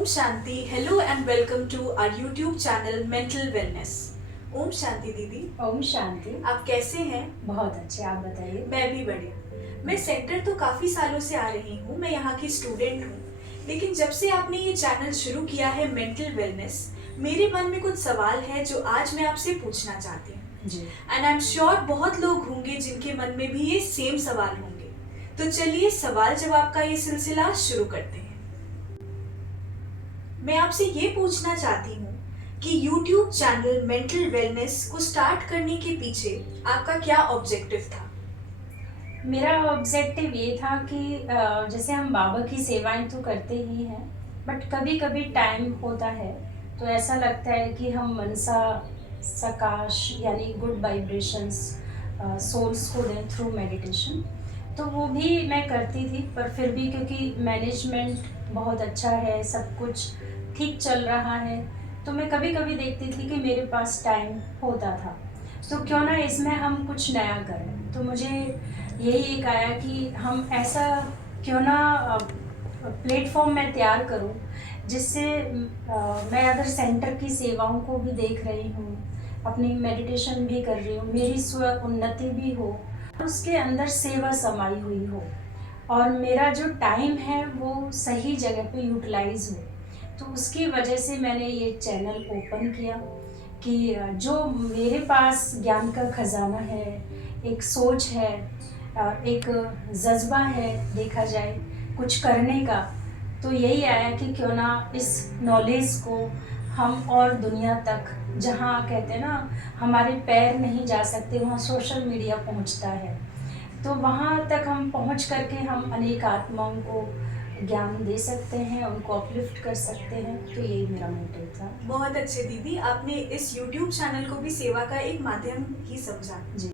ओम शांति। Hello and welcome to our YouTube channel mental wellness. ओम शांति दीदी। ओम शांति। आप कैसे हैं? बहुत अच्छे, आप बताइए। मैं भी बढ़िया। मैं सेंटर तो काफ़ी सालों से आ रही हूँ, मैं यहाँ की स्टूडेंट हूँ। लेकिन जब से आपने ये चैनल शुरू किया है मेंटल वेलनेस, मेरे मन में कुछ सवाल है जो आज मैं आपसे पूछना चाहती हूँ। जी। एंड आई एम श्योर बहुत लोग होंगे जिनके मन में भी ये सेम सवाल होंगे। तो चलिए सवाल जवाब का ये सिलसिला शुरू करते हैं। मैं आपसे ये पूछना चाहती हूँ कि YouTube चैनल मेंटल वेलनेस को स्टार्ट करने के पीछे आपका क्या ऑब्जेक्टिव था? मेरा ऑब्जेक्टिव ये था कि जैसे हम बाबा की सेवाएं तो करते ही हैं, बट कभी कभी टाइम होता है तो ऐसा लगता है कि हम मनसा सकाश यानी गुड वाइब्रेशंस सोल्स को दें थ्रू मेडिटेशन। तो वो भी मैं करती थी, पर फिर भी क्योंकि मैनेजमेंट बहुत अच्छा है, सब कुछ ठीक चल रहा है, तो मैं कभी कभी देखती थी कि मेरे पास टाइम होता था, तो क्यों ना इसमें हम कुछ नया करें। तो मुझे यही एक आया कि हम ऐसा क्यों ना प्लेटफॉर्म में तैयार करूं जिससे मैं अगर सेंटर की सेवाओं को भी देख रही हूँ, अपनी मेडिटेशन भी कर रही हूँ, मेरी स्व उन्नति भी हो, उसके अंदर सेवा समाई हुई हो और मेरा जो टाइम है वो सही जगह पे यूटिलाइज हो। तो उसकी वजह से मैंने ये चैनल ओपन किया कि जो मेरे पास ज्ञान का खजाना है, एक सोच है, एक जज्बा है, देखा जाए कुछ करने का, तो यही आया कि क्यों ना इस नॉलेज को हम और दुनिया तक, जहाँ कहते हैं ना हमारे पैर नहीं जा सकते वहाँ सोशल मीडिया पहुँचता है, तो वहाँ तक हम पहुँच करके हम अनेक आत्माओं को ज्ञान दे सकते हैं, उनको अपलिफ्ट कर सकते हैं। तो यही मेरा मोटिव था। बहुत अच्छे दीदी, आपने इस YouTube चैनल को भी सेवा का एक माध्यम ही समझा। जी।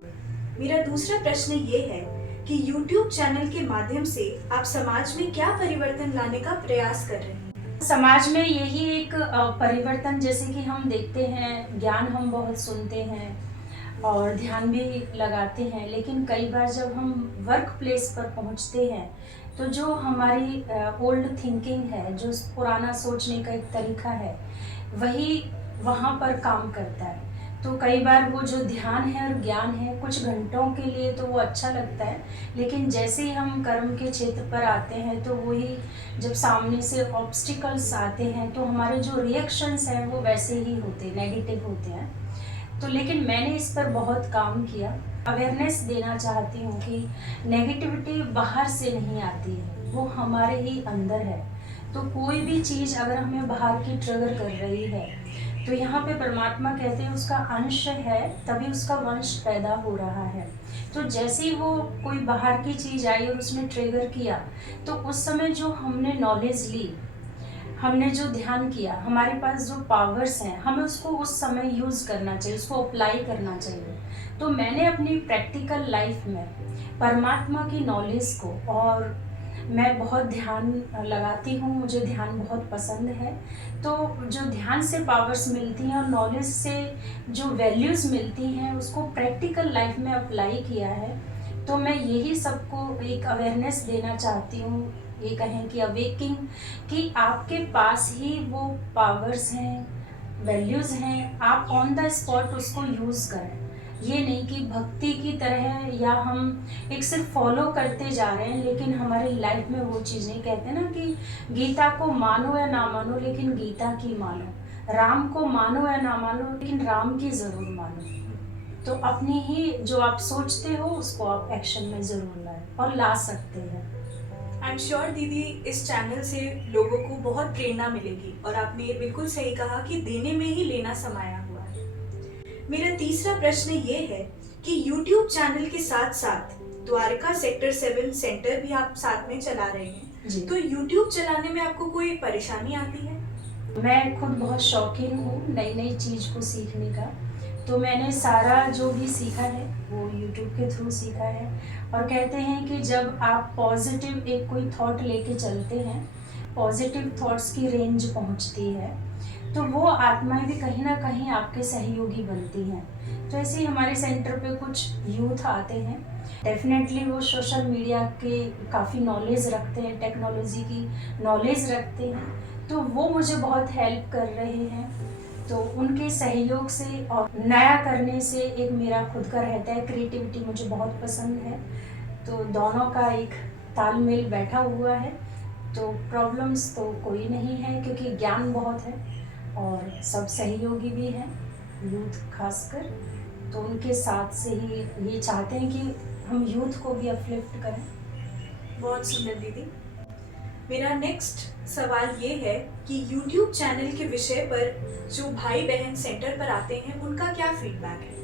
मेरा दूसरा प्रश्न ये है कि YouTube चैनल के माध्यम से आप समाज में क्या परिवर्तन लाने का प्रयास कर रहे हैं? समाज में यही एक परिवर्तन, जैसे कि हम देखते हैं ज्ञान हम बहुत सुनते हैं और ध्यान भी लगाते हैं, लेकिन कई बार जब हम वर्क प्लेस पर पहुंचते हैं तो जो हमारी ओल्ड थिंकिंग है, जो पुराना सोचने का एक तरीका है, वही वहाँ पर काम करता है। तो कई बार वो जो ध्यान है और ज्ञान है कुछ घंटों के लिए तो वो अच्छा लगता है, लेकिन जैसे ही हम कर्म के क्षेत्र पर आते हैं तो वही जब सामने से ऑब्स्टिकल्स आते हैं तो हमारे जो रिएक्शंस हैं वो वैसे ही होते, नेगेटिव होते हैं। तो लेकिन मैंने इस पर बहुत काम किया, अवेयरनेस देना चाहती हूँ कि नेगेटिविटी बाहर से नहीं आती है, वो हमारे ही अंदर है। तो कोई भी चीज़ अगर हमें बाहर की ट्रिगर कर रही है, तो यहाँ पे परमात्मा कहते हैं उसका अंश है, तभी उसका वंश पैदा हो रहा है। तो जैसे ही वो कोई बाहर की चीज़ आई और उसने ट्रिगर किया, तो उस समय जो हमने नॉलेज ली, हमने जो ध्यान किया, हमारे पास जो पावर्स हैं, हमें उसको उस समय यूज़ करना चाहिए, उसको अप्लाई करना चाहिए। तो मैंने अपनी प्रैक्टिकल लाइफ में परमात्मा की नॉलेज को, और मैं बहुत ध्यान लगाती हूँ, मुझे ध्यान बहुत पसंद है, तो जो ध्यान से पावर्स मिलती हैं और नॉलेज से जो वैल्यूज़ मिलती हैं उसको प्रैक्टिकल लाइफ में अप्लाई किया है। तो मैं यही सबको एक अवेयरनेस देना चाहती हूँ, ये कहें कि अवेकिंग, कि आपके पास ही वो पावर्स हैं, वैल्यूज़ हैं, आप ऑन द स्पॉट उसको यूज़ करें। ये नहीं कि भक्ति की तरह या हम एक सिर्फ फॉलो करते जा रहे हैं लेकिन हमारी लाइफ में वो चीज़ नहीं। कहते ना कि गीता को मानो या ना मानो लेकिन गीता की मानो, राम को मानो या ना मानो लेकिन राम की ज़रूर मानो। तो अपनी ही जो आप सोचते हो उसको आप एक्शन में ज़रूर लाएं और ला सकते हैं। आई एम श्योर दीदी, इस चैनल से लोगों को बहुत प्रेरणा मिलेगी और आपने ये बिल्कुल सही कहा कि देने में ही लेना समाया हुआ है। मेरा तीसरा प्रश्न ये है कि YouTube चैनल के साथ साथ द्वारका सेक्टर 7 सेंटर भी आप साथ में चला रहे हैं जी। तो YouTube चलाने में आपको कोई परेशानी आती है? मैं खुद बहुत शौकीन हूँ नई नई चीज़ को सीखने का, तो मैंने सारा जो भी सीखा है वो यूट्यूब के थ्रू सीखा है। और कहते हैं कि जब आप पॉजिटिव एक कोई थॉट लेके चलते हैं, पॉजिटिव थॉट्स की रेंज पहुंचती है, तो वो आत्माएं भी कहीं ना कहीं आपके सहयोगी बनती हैं। तो ऐसे ही हमारे सेंटर पे कुछ यूथ आते हैं, डेफिनेटली वो सोशल मीडिया के काफ़ी नॉलेज रखते हैं, टेक्नोलॉजी की नॉलेज रखते हैं, तो वो मुझे बहुत हेल्प कर रहे हैं। तो उनके सहयोग से और नया करने से एक मेरा खुद का रहता है, क्रिएटिविटी मुझे बहुत पसंद है। तो दोनों का एक तालमेल बैठा हुआ है, तो प्रॉब्लम्स तो कोई नहीं है क्योंकि ज्ञान बहुत है और सब सहयोगी भी हैं, यूथ खासकर। तो उनके साथ से ही ये चाहते हैं कि हम यूथ को भी अपलिफ्ट करें। बहुत सुंदर दीदी। मेरा नेक्स्ट सवाल ये है कि YouTube चैनल के विषय पर जो भाई बहन सेंटर पर आते हैं उनका क्या फीडबैक है?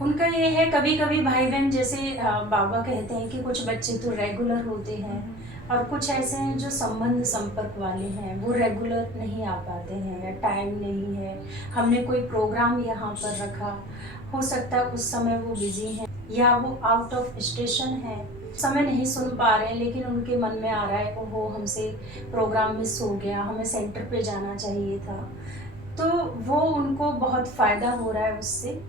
उनका ये है, कभी कभी भाई बहन जैसे बाबा कहते हैं कि कुछ बच्चे तो रेगुलर होते हैं और कुछ ऐसे हैं जो संबंध संपर्क वाले हैं, वो रेगुलर नहीं आ पाते हैं या टाइम नहीं है, हमने कोई प्रोग्राम यहाँ पर रखा, हो सकता है उस समय वो बिजी हैं या वो आउट ऑफ स्टेशन है, समय नहीं सुन पा रहे हैं, लेकिन उनके मन में आ रहा है वो हमसे प्रोग्राम मिस हो गया, हमें सेंटर पे जाना चाहिए था। तो वो उनको बहुत फ़ायदा हो रहा है उससे।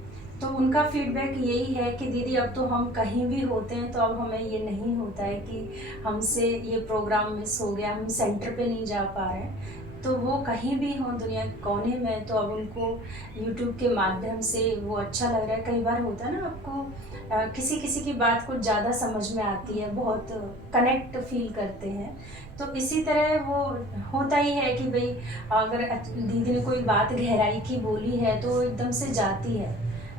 तो उनका फीडबैक यही है कि दीदी अब तो हम कहीं भी होते हैं तो अब हमें ये नहीं होता है कि हमसे ये प्रोग्राम मिस हो गया, हम सेंटर पे नहीं जा पा रहे हैं। तो वो कहीं भी हों दुनिया के कोने में, तो अब उनको यूट्यूब के माध्यम से वो अच्छा लग रहा है। कई बार होता है ना, आपको किसी किसी की बात कुछ ज़्यादा समझ में आती है, बहुत कनेक्ट फील करते हैं। तो इसी तरह वो होता ही है कि भाई अगर दीदी ने कोई बात गहराई की बोली है तो एकदम से जाती है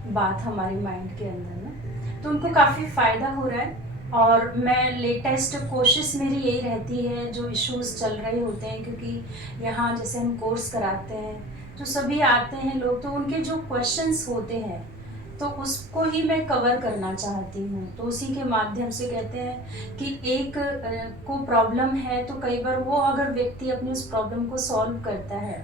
बात हमारे माइंड के अंदर ना, तो उनको काफ़ी फ़ायदा हो रहा है। और मैं लेटेस्ट कोशिश मेरी यही रहती है, जो इश्यूज़ चल रहे होते हैं, क्योंकि यहाँ जैसे हम कोर्स कराते हैं तो सभी आते हैं लोग, तो उनके जो क्वेश्चंस होते हैं तो उसको ही मैं कवर करना चाहती हूँ। तो उसी के माध्यम से कहते हैं कि एक को प्रॉब्लम है तो कई बार वो अगर व्यक्ति अपनी उस प्रॉब्लम को सॉल्व करता है,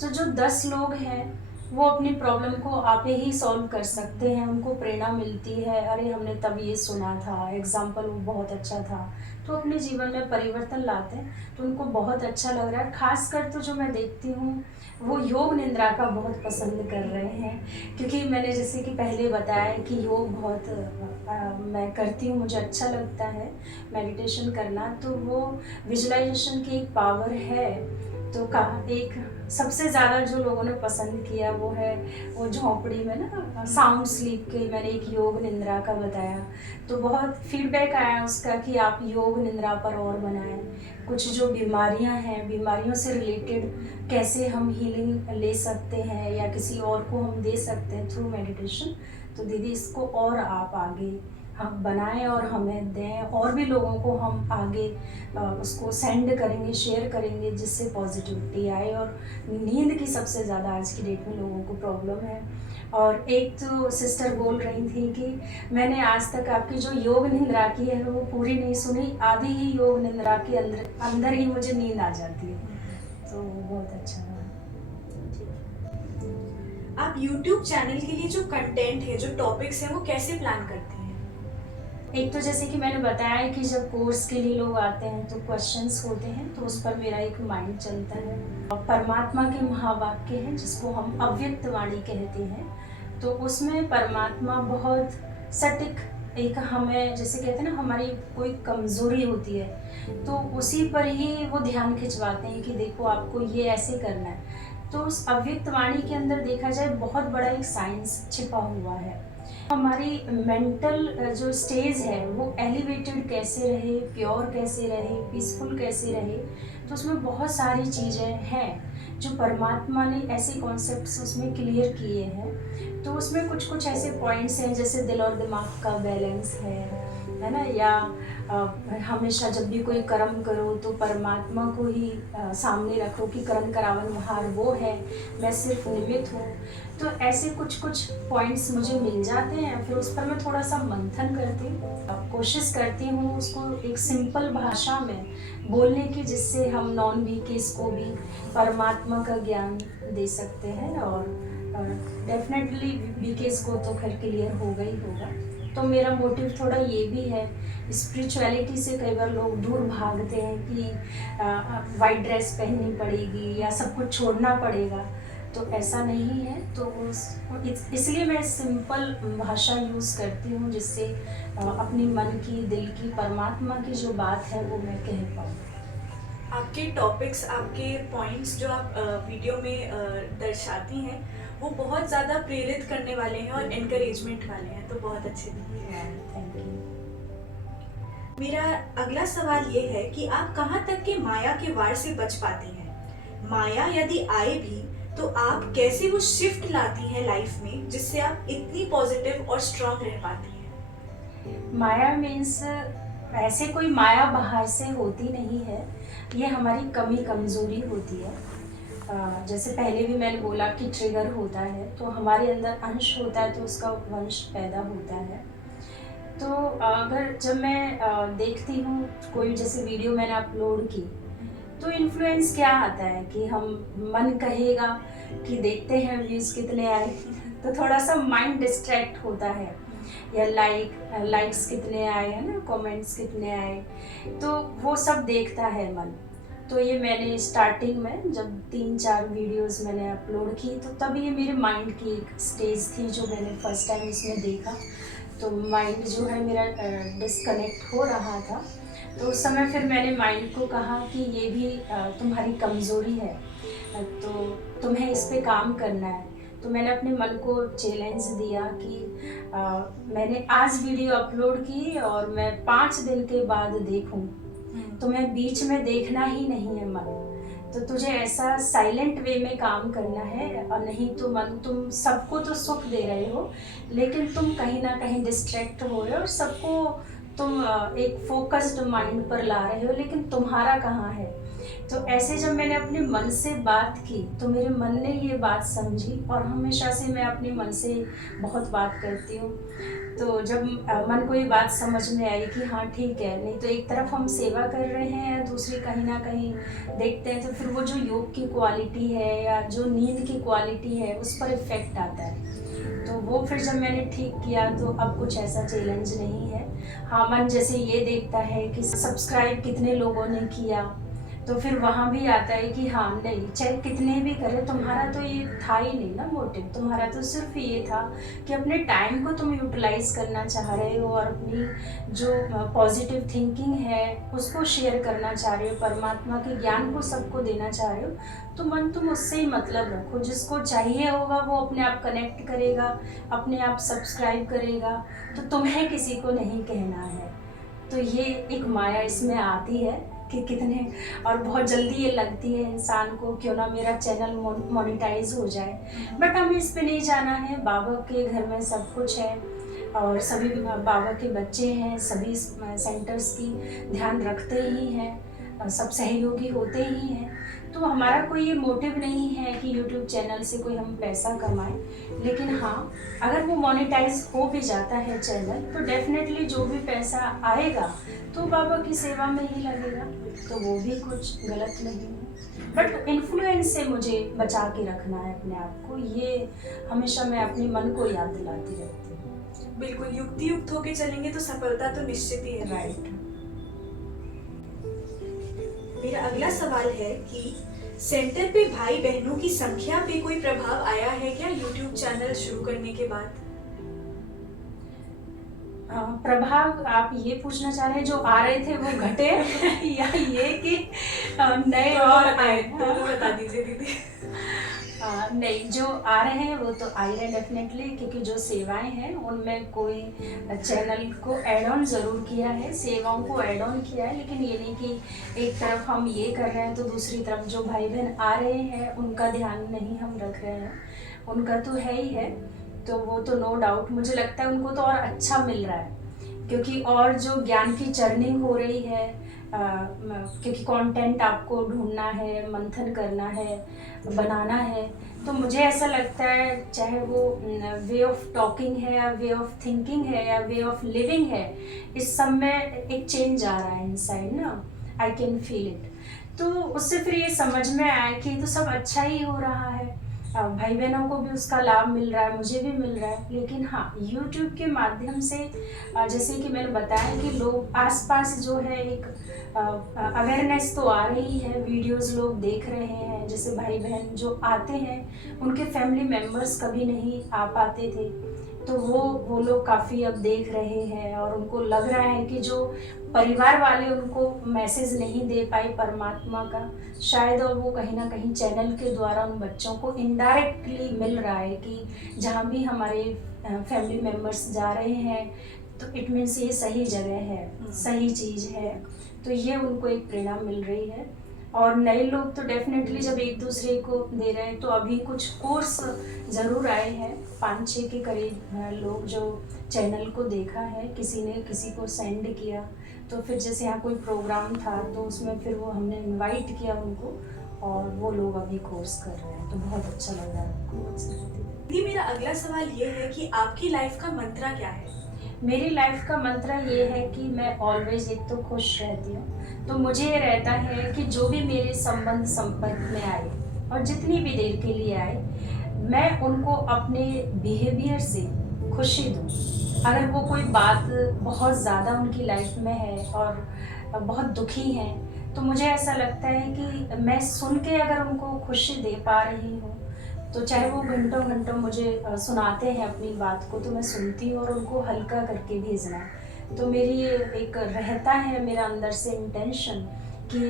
तो जो 10 लोग हैं वो अपनी प्रॉब्लम को आप ही सॉल्व कर सकते हैं, उनको प्रेरणा मिलती है, अरे हमने तब ये सुना था, एग्जाम्पल वो बहुत अच्छा था, तो अपने जीवन में परिवर्तन लाते हैं। तो उनको बहुत अच्छा लग रहा है। खासकर तो जो मैं देखती हूँ वो योग निद्रा का बहुत पसंद कर रहे हैं, क्योंकि मैंने जैसे कि पहले बताया कि योग बहुत मैं करती हूँ, मुझे अच्छा लगता है मेडिटेशन करना। तो वो विजुअलाइजेशन की एक पावर है। तो एक सबसे ज़्यादा जो लोगों ने पसंद किया वो है वो झोंपड़ी में ना साउंड स्लीप के मैंने एक योग निद्रा का बताया, तो बहुत फीडबैक आया उसका कि आप योग निद्रा पर और बनाएं। कुछ जो बीमारियां हैं, बीमारियों से रिलेटेड कैसे हम हीलिंग ले सकते हैं या किसी और को हम दे सकते हैं थ्रू मेडिटेशन। तो दीदी इसको और आप आगे हम बनाएं और हमें दें, और भी लोगों को हम आगे उसको सेंड करेंगे, शेयर करेंगे, जिससे पॉजिटिविटी आए। और नींद की सबसे ज़्यादा आज की डेट में लोगों को प्रॉब्लम है। और एक तो सिस्टर बोल रही थी कि मैंने आज तक आपकी जो योग निद्रा की है वो पूरी नहीं सुनी, आधी ही योग निद्रा के अंदर ही मुझे नींद आ जाती है। तो बहुत अच्छा लगा। आप YouTube चैनल के लिए जो कंटेंट है, जो टॉपिक्स हैं, वो कैसे प्लान करती हैं? एक तो जैसे कि मैंने बताया कि जब कोर्स के लिए लोग आते हैं तो क्वेश्चंस होते हैं, तो उस पर मेरा एक माइंड चलता है। और परमात्मा के महावाक्य हैं जिसको हम अव्यक्त वाणी कहते हैं, तो उसमें परमात्मा बहुत सटीक एक हमें जैसे कहते हैं ना, हमारी कोई कमज़ोरी होती है तो उसी पर ही वो ध्यान खिंचवाते हैं कि देखो आपको ये ऐसे करना है। तो उस अव्यक्त वाणी के अंदर देखा जाए बहुत बड़ा एक साइंस छिपा हुआ है। हमारी मेंटल जो स्टेज है वो एलिवेटेड कैसे रहे, प्योर कैसे रहे, पीसफुल कैसे रहे, तो उसमें बहुत सारी चीज़ें हैं जो परमात्मा ने ऐसे कॉन्सेप्ट्स उसमें क्लियर किए हैं। तो उसमें कुछ कुछ ऐसे पॉइंट्स हैं जैसे दिल और दिमाग का बैलेंस है ना, या हमेशा जब भी कोई कर्म करो तो परमात्मा को ही सामने रखो कि कर्म करावन महार वो है, मैं सिर्फ निमित्त हूँ। तो ऐसे कुछ कुछ पॉइंट्स मुझे मिल जाते हैं, फिर उस पर मैं थोड़ा सा मंथन करती हूँ, कोशिश करती हूँ उसको एक सिंपल भाषा में बोलने की, जिससे हम नॉन वीकेस को भी परमात्मा का ज्ञान दे सकते हैं। और डेफिनेटली वीकेस को तो खैर क्लियर होगा ही होगा। तो मेरा मोटिव थोड़ा ये भी है, स्पिरिचुअलिटी से कई बार लोग दूर भागते हैं कि वाइट ड्रेस पहननी पड़ेगी या सब कुछ छोड़ना पड़ेगा, तो ऐसा नहीं है। तो इसलिए मैं सिंपल भाषा यूज़ करती हूँ, जिससे अपनी मन की, दिल की, परमात्मा की जो बात है वो मैं कह पाऊँ। आपके टॉपिक्स, आपके पॉइंट्स जो आप वीडियो में दर्शाती हैं, वो बहुत ज़्यादा प्रेरित करने वाले हैं और एनकरेजमेंट वाले हैं, तो बहुत अच्छे दिखते हैं। Thank you. मेरा अगला सवाल ये है कि आप कहाँ तक के माया के वार से बच पाती हैं? माया यदि आए भी तो आप कैसे वो शिफ्ट लाती हैं लाइफ में, जिससे आप इतनी पॉजिटिव और स्ट्रांग रह पाती हैं? माया मीन्स ऐसे कोई माया बाहर से होती नहीं है, ये हमारी कमी कमज़ोरी होती है। जैसे पहले भी मैंने बोला कि ट्रिगर होता है, तो हमारे अंदर अंश होता है तो उसका वंश पैदा होता है। तो अगर जब मैं देखती हूँ कोई जैसे वीडियो मैंने अपलोड की, तो इन्फ्लुएंस क्या आता है कि हम मन कहेगा कि देखते हैं व्यूज़ कितने आए, तो थोड़ा सा माइंड डिस्ट्रैक्ट होता है, या लाइक्स कितने आए हैं ना, कमेंट्स कितने आए, तो वो सब देखता है मन। तो ये मैंने स्टार्टिंग में जब 3-4 वीडियोस मैंने अपलोड की, तो तब ये मेरे माइंड की एक स्टेज थी जो मैंने फर्स्ट टाइम इसमें देखा। तो माइंड जो है मेरा डिस्कनेक्ट हो रहा था, तो उस समय फिर मैंने माइंड को कहा कि ये भी तुम्हारी कमज़ोरी है, तो तुम्हें इस पे काम करना है। तो मैंने अपने मन को चैलेंज दिया कि मैंने आज वीडियो अपलोड की और मैं 5 दिन के बाद देखूं, तुम्हें बीच में देखना ही नहीं है मन, तो तुझे ऐसा साइलेंट वे में काम करना है, और नहीं तो मन तुम सबको तो सुख दे रहे हो, लेकिन तुम कहीं ना कहीं डिस्ट्रैक्ट हो रहे हो और सबको तुम एक फोकस्ड माइंड पर ला रहे हो, लेकिन तुम्हारा कहाँ है। तो ऐसे जब मैंने अपने मन से बात की, तो मेरे मन ने ये बात समझी, और हमेशा से मैं अपने मन से बहुत बात करती हूँ। तो जब मन को ये बात समझ में आई कि हाँ ठीक है, नहीं तो एक तरफ हम सेवा कर रहे हैं, दूसरी कहीं ना कहीं देखते हैं, तो फिर वो जो योग की क्वालिटी है या जो नींद की क्वालिटी है, उस पर इफ़ेक्ट आता है। तो वो फिर जब मैंने ठीक किया, तो अब कुछ ऐसा चैलेंज नहीं है। हाँ, मन जैसे ये देखता है कि सब्सक्राइब कितने लोगों ने किया, तो फिर वहाँ भी आता है कि हाँ नहीं, चाहे कितने भी करें, तुम्हारा तो ये था ही नहीं ना मोटिव, तुम्हारा तो सिर्फ ये था कि अपने टाइम को तुम यूटिलाइज करना चाह रहे हो और अपनी जो पॉजिटिव थिंकिंग है उसको शेयर करना चाह रहे हो, परमात्मा के ज्ञान को सबको देना चाह रहे हो। तो मन तुम उससे ही मतलब रखो, जिसको चाहिए होगा वो अपने आप कनेक्ट करेगा, अपने आप सब्सक्राइब करेगा, तो तुम्हें किसी को नहीं कहना है। तो ये एक माया इसमें आती है कि कितने, और बहुत जल्दी ये लगती है इंसान को, क्यों ना मेरा चैनल मोनेटाइज हो जाए। बट हमें इस पे नहीं जाना है, बाबा के घर में सब कुछ है और सभी बाबा के बच्चे हैं, सभी सेंटर्स की ध्यान रखते ही हैं, सब सहयोगी होते ही हैं। तो हमारा कोई ये मोटिव नहीं है कि यूट्यूब चैनल से कोई हम पैसा कमाएं, लेकिन हाँ, अगर वो मोनेटाइज हो भी जाता है चैनल, तो डेफिनेटली जो भी पैसा आएगा तो बाबा की सेवा में ही लगेगा, तो वो भी कुछ गलत नहीं है। बट इन्फ्लुएंस से मुझे बचा के रखना है अपने आप को, ये हमेशा मैं अपने मन को याद दिलाती रहती हूँ। बिल्कुल, युक्ति युक्त होके चलेंगे तो सफलता तो निश्चित ही है। राइट। मेरा अगला सवाल है कि सेंटर पे भाई बहनों की संख्या पे कोई प्रभाव आया है क्या यूट्यूब चैनल शुरू करने के बाद? प्रभाव आप ये पूछना चाह रहे हैं जो आ रहे थे वो घटे या ये कि नए और आए? तो बता दीजिए दीदी। नहीं, जो आ रहे हैं वो तो आए हैं डेफिनेटली, क्योंकि जो सेवाएं हैं उनमें कोई चैनल को ऐड ऑन ज़रूर किया है, सेवाओं को ऐड ऑन किया है, लेकिन ये नहीं कि एक तरफ हम ये कर रहे हैं तो दूसरी तरफ जो भाई बहन आ रहे हैं उनका ध्यान नहीं हम रख रहे हैं, उनका तो है ही है। तो वो तो नो डाउट मुझे लगता है उनको तो और अच्छा मिल रहा है, क्योंकि और जो ज्ञान की चर्निंग हो रही है, क्योंकि कंटेंट आपको ढूंढना है, मंथन करना है, बनाना है, तो मुझे ऐसा लगता है चाहे वो वे ऑफ टॉकिंग है या वे ऑफ थिंकिंग है या वे ऑफ लिविंग है, इस सब में एक चेंज आ रहा है इनसाइड ना, आई कैन फील इट। तो उससे फिर ये समझ में आया कि तो सब अच्छा ही हो रहा है, भाई बहनों को भी उसका लाभ मिल रहा है, मुझे भी मिल रहा है। लेकिन हाँ, यूट्यूब के माध्यम से जैसे कि मैंने बताया कि लोग आसपास जो है एक अवेयरनेस तो आ रही है, वीडियोस लोग देख रहे हैं, जैसे भाई बहन जो आते हैं उनके फैमिली मेम्बर्स कभी नहीं आ पाते थे, तो वो लोग काफ़ी अब देख रहे हैं और उनको लग रहा है कि जो परिवार वाले उनको मैसेज नहीं दे पाए परमात्मा का, शायद अब वो कहीं न कहीं चैनल के द्वारा उन बच्चों को इनडायरेक्टली मिल रहा है कि जहाँ भी हमारे फैमिली मेंबर्स जा रहे हैं, तो इट मीन्स ये सही जगह है, सही चीज़ है। तो ये उनको एक प्रेरणा मिल रही है। और नए लोग तो डेफ़िनेटली जब एक-दूसरे को दे रहे हैं, तो अभी कुछ कोर्स ज़रूर आए हैं, 5-6 के करीब लोग जो चैनल को देखा है, किसी ने किसी को सेंड किया, तो फिर जैसे यहाँ कोई प्रोग्राम था, तो उसमें फिर वो हमने इनवाइट किया उनको और वो लोग अभी कोर्स कर रहे हैं, तो बहुत अच्छा लग रहा है उनको। दीदी, मेरा अगला सवाल ये है कि आपकी लाइफ का मंत्रा क्या है? मेरी लाइफ का मंत्र ये है कि मैं ऑलवेज एक तो खुश रहती हूँ। तो मुझे ये रहता है कि जो भी मेरे संबंध संपर्क में आए और जितनी भी देर के लिए आए, मैं उनको अपने बिहेवियर से खुशी दूँ। अगर वो कोई बात बहुत ज़्यादा उनकी लाइफ में है और बहुत दुखी हैं, तो मुझे ऐसा लगता है कि मैं सुन के अगर उनको खुशी दे पा रही हूँ, तो चाहे वो घंटों-घंटों मुझे सुनाते हैं अपनी बात को, तो मैं सुनती हूँ और उनको हल्का करके भेजना। तो मेरी ये एक रहता है मेरा अंदर से इंटेंशन कि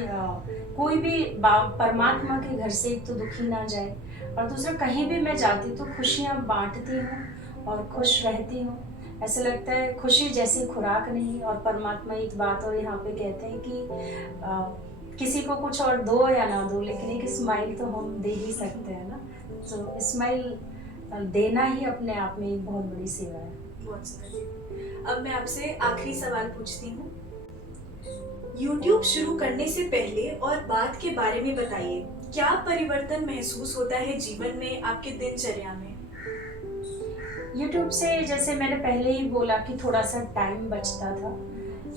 कोई भी परमात्मा के घर से एक तो दुखी ना जाए और दूसरा कहीं भी मैं जाती तो खुशियाँ बाँटती हूँ और खुश रहती हूँ। ऐसा लगता है खुशी जैसी खुराक नहीं। और परमात्मा एक बात और यहाँ पे कहते हैं कि किसी को कुछ और दो या ना दो, लेकिन एक स्माइल तो हम दे ही सकते हैं ना। तो स्माइल देना ही अपने आप में एक बहुत बड़ी सेवा है। बहुत सुंदर। अब मैं आपसे आखिरी सवाल पूछती हूँ। YouTube शुरू करने से पहले और बाद के बारे में बताइए, क्या परिवर्तन महसूस होता है जीवन में, आपके दिनचर्या में? यूट्यूब से जैसे मैंने पहले ही बोला कि थोड़ा-सा टाइम बचता था,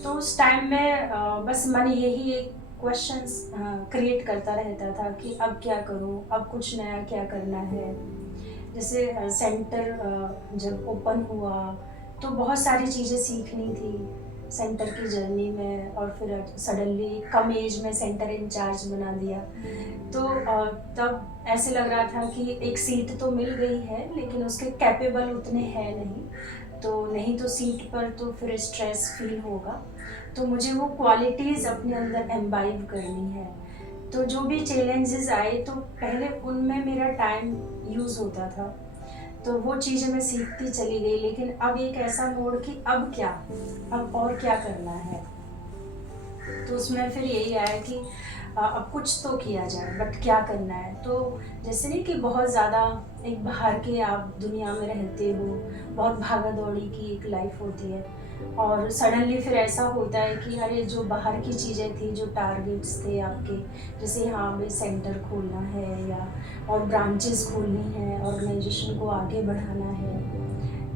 तो उस टाइम में बस मन यही एक क्वेश्चंस क्रिएट करता रहता था कि अब क्या करूँ? अब कुछ नया क्या करना है? जैसे सेंटर जब ओपन हुआ, तो बहुत सारी चीज़ें सीखनी थी सेंटर की जर्नी में और फिर सडनली कम एज में सेंटर इंचार्ज बना दिया। तो तब ऐसे लग रहा था कि एक सीट तो मिल गई है, लेकिन उसके कैपेबल उतने हैं नहीं, तो नहीं तो सीट पर तो फिर स्ट्रेस फील होगा। तो मुझे वो क्वालिटीज़ अपने अंदर एम्बाइब करनी है। तो जो भी चैलेंजेस आए, तो पहले उनमें मेरा टाइम यूज़ होता था, तो वो चीज़ें मैं सीखती चली गई। लेकिन अब एक ऐसा मोड़ कि अब क्या, अब और क्या करना है, तो उसमें फिर यही आया कि अब कुछ तो किया जाए, बट क्या करना है। तो जैसे नहीं कि बहुत ज़्यादा एक बाहर के आप दुनिया में रहते हो, बहुत भागा-दौड़ी की एक लाइफ होती है और सडनली फिर ऐसा होता है कि अरे जो बाहर की चीज़ें थी, जो टारगेट्स थे आपके, जैसे यहाँ पे सेंटर खोलना है या और ब्रांचेस खोलनी है, ऑर्गेनाइजेशन को आगे बढ़ाना है।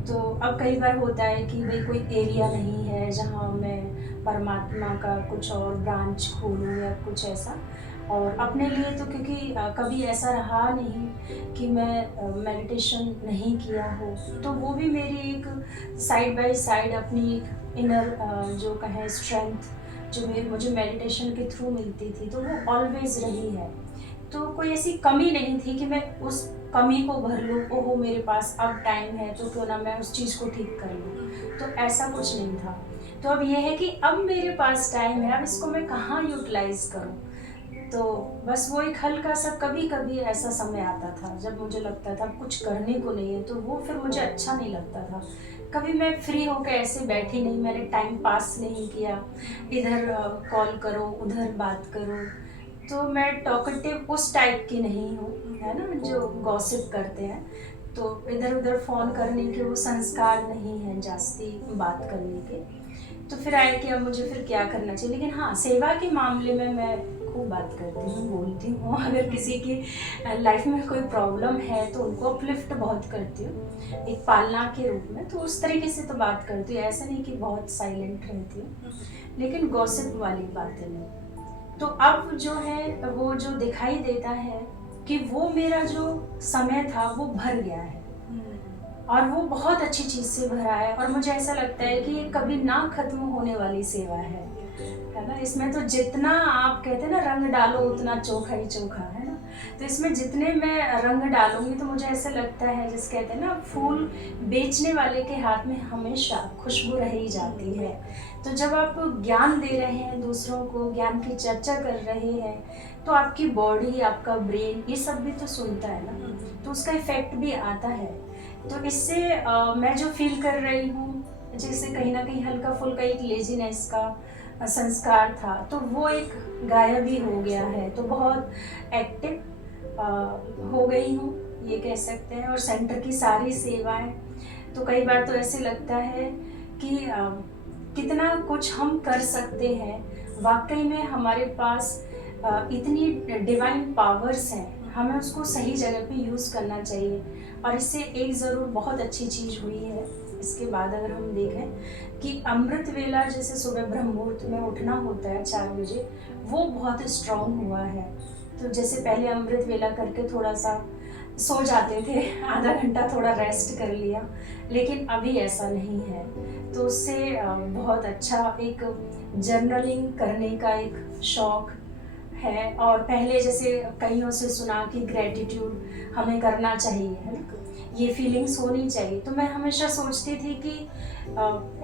तो अब कई बार होता है कि भई कोई एरिया नहीं है जहाँ मैं परमात्मा का कुछ और ब्रांच खोलूँ या कुछ ऐसा। और अपने लिए तो क्योंकि कभी ऐसा रहा नहीं कि मैं मेडिटेशन नहीं किया हो, तो वो भी मेरी एक साइड बाय साइड अपनी एक इनर जो कहें स्ट्रेंथ जो मुझे मेडिटेशन के थ्रू मिलती थी, तो वो ऑलवेज़ रही है। तो कोई ऐसी कमी नहीं थी कि मैं उस कमी को भर लूँ, ओहो मेरे पास अब टाइम है तो क्यों ना मैं उस चीज़ को ठीक कर लूँ, तो ऐसा कुछ नहीं था। तो अब ये है कि अब मेरे पास टाइम है, अब इसको मैं कहाँ यूटिलाइज़ करूँ? तो बस वो एक हल्का-सा कभी-कभी ऐसा समय आता था जब मुझे लगता था कुछ करने को नहीं है, तो वो फिर मुझे अच्छा नहीं लगता था। कभी मैं फ्री होके ऐसे बैठी नहीं, मैंने टाइम पास नहीं किया, इधर कॉल करो, उधर बात करो। तो मैं टॉकेटिव उस टाइप की नहीं हूँ, है ना? जो गॉसिप करते हैं, तो इधर-उधर फ़ोन करने के वो संस्कार नहीं हैं जास्ती बात करने के। तो फिर आया कि अब मुझे फिर क्या करना चाहिए। लेकिन हाँ, सेवा के मामले में मैं खूब बात करती हूँ, बोलती हूँ। अगर किसी की लाइफ में कोई प्रॉब्लम है तो उनको अपलिफ्ट बहुत करती हूँ, एक पालना के रूप में। तो उस तरीके से तो बात करती हूँ, ऐसा नहीं कि बहुत साइलेंट रहती हूँ, लेकिन गॉसिप वाली बातें नहीं। तो अब जो है वो जो दिखाई देता है कि वो मेरा जो समय था वो भर गया है और वो बहुत अच्छी चीज़ से भरा है और मुझे ऐसा लगता है कि ये कभी ना खत्म होने वाली सेवा है ना? इसमें तो जितना आप कहते हैं ना रंग डालो उतना चोखा ही चोखा, है ना? तो इसमें जितने मैं रंग डालूंगी तो मुझे ऐसा लगता है, जिस कहते हैं ना, फूल बेचने वाले के हाथ में हमेशा खुशबू रह ही जाती है। तो जब आप ज्ञान दे रहे हैं दूसरों को, ज्ञान की चर्चा कर रहे हैं, तो आपकी बॉडी, आपका ब्रेन, ये सब भी तो सुनता है ना, तो उसका इफेक्ट भी आता है। तो इससे मैं जो फील कर रही हूँ, जैसे कहीं ना कहीं हल्का फुल्का एक लेजीनेस का संस्कार था, तो वो एक गायब ही हो गया है। तो बहुत एक्टिव हो गई हूँ, ये कह सकते हैं। और सेंटर की सारी सेवाएं, तो कई बार तो ऐसे लगता है कि कितना कुछ हम कर सकते हैं। वाकई में हमारे पास इतनी डिवाइन पावर्स हैं, हमें उसको सही जगह पे यूज़ करना चाहिए। और इससे एक ज़रूर बहुत अच्छी चीज़ हुई है। इसके बाद अगर हम देखें कि अमृत वेला, जैसे सुबह ब्रह्म मुहूर्त में उठना होता है 4 बजे, वो बहुत स्ट्रॉन्ग हुआ है। तो जैसे पहले अमृत वेला करके थोड़ा सा सो जाते थे, आधा घंटा थोड़ा रेस्ट कर लिया, लेकिन अभी ऐसा नहीं है। तो उससे बहुत अच्छा एक जर्नलिंग करने का एक शौक है। और पहले जैसे कईयों से सुना कि ग्रेटिट्यूड हमें करना चाहिए, है ना, ये फीलिंग्स होनी चाहिए। तो मैं हमेशा सोचती थी कि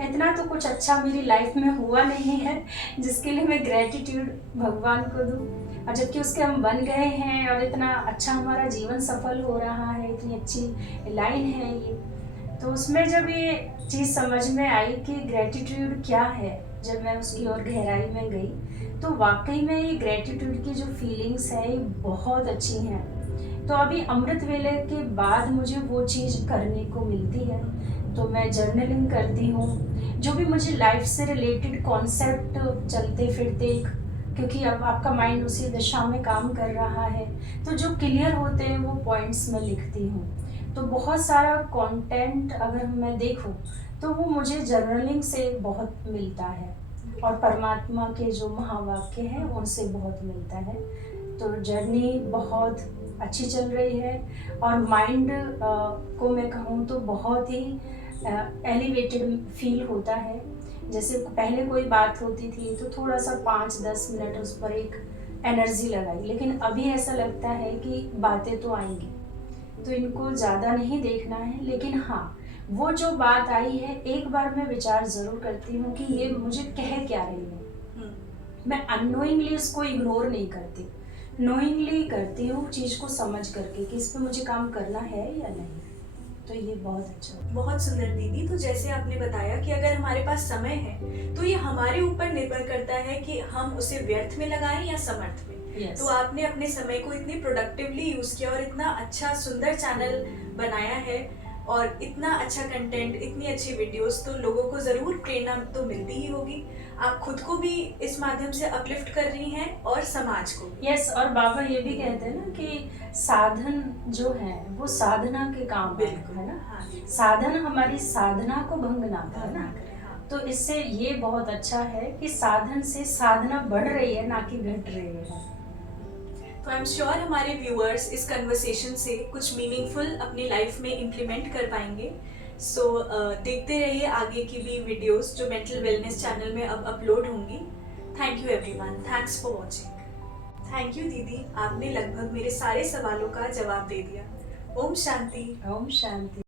इतना तो कुछ अच्छा मेरी लाइफ में हुआ नहीं है जिसके लिए मैं ग्रेटिट्यूड भगवान को दूँ। और जबकि उसके हम बन गए हैं और इतना अच्छा हमारा जीवन सफल हो रहा है, इतनी अच्छी लाइन है ये। तो उसमें जब ये चीज़ समझ में आई कि ग्रेटिट्यूड क्या है, जब मैं उसकी और गहराई में गई, तो वाकई में ये ग्रेटिट्यूड की जो फीलिंग्स है ये बहुत अच्छी हैं। तो अभी अमृत वेले के बाद मुझे वो चीज़ करने को मिलती है। तो मैं जर्नलिंग करती हूँ, जो भी मुझे लाइफ से रिलेटेड कॉन्सेप्ट चलते फिरते, क्योंकि अब आपका माइंड उसी दिशा में काम कर रहा है, तो जो क्लियर होते हैं वो पॉइंट्स में लिखती हूँ। तो बहुत सारा कंटेंट अगर मैं देखूँ तो वो मुझे जर्नलिंग से बहुत मिलता है, और परमात्मा के जो महावाक्य हैं उनसे बहुत मिलता है। तो जर्नी बहुत अच्छी चल रही है। और माइंड को मैं कहूँ तो बहुत ही एलिवेटेड फील होता है। जैसे पहले कोई बात होती थी तो थोड़ा सा 5-10 मिनट उस पर एक एनर्जी लगाई, लेकिन अभी ऐसा लगता है कि बातें तो आएंगी, तो इनको ज़्यादा नहीं देखना है। लेकिन हाँ, वो जो बात आई है, एक बार मैं विचार ज़रूर करती हूँ कि ये मुझे कह क्या रही है। मैं अननोइंगली उसको इग्नोर नहीं करती, नोइंगली करती हूँ चीज़ को समझ करके कि इस पे मुझे काम करना है या नहीं। तो ये बहुत अच्छा है। बहुत सुंदर दीदी। तो जैसे आपने बताया कि अगर हमारे पास समय है तो ये हमारे ऊपर निर्भर करता है कि हम उसे व्यर्थ में लगाएं या समर्थ में। Yes. तो आपने अपने समय को इतनी प्रोडक्टिवली यूज किया और इतना अच्छा सुंदर चैनल बनाया है और इतना अच्छा कंटेंट, इतनी अच्छी वीडियोस, तो लोगों को जरूर प्रेरणा तो मिलती ही होगी। आप खुद को भी इस माध्यम से अपलिफ्ट कर रही हैं और समाज को। यस, और बाबा ये भी कहते हैं ना कि साधन जो है वो साधना के काम बिल्कुल, है ना। हाँ जी। साधन हमारी साधना को भंग ना करे ना ना। करें, हाँ। तो इससे ये बहुत अच्छा है कि साधन से साधना बढ़ रही है, ना कि घट रही है। तो आई एम श्योर हमारे व्यूअर्स इस कन्वर्सेशन से कुछ मीनिंगफुल अपनी लाइफ में इम्प्लीमेंट कर पाएंगे। सो देखते रहिए आगे की भी वीडियोस जो मेंटल वेलनेस चैनल में अब अपलोड होंगी। Thank you everyone, thanks for watching. Thank you दीदी, आपने लगभग मेरे सारे सवालों का जवाब दे दिया। ओम शांति। ओम शांति।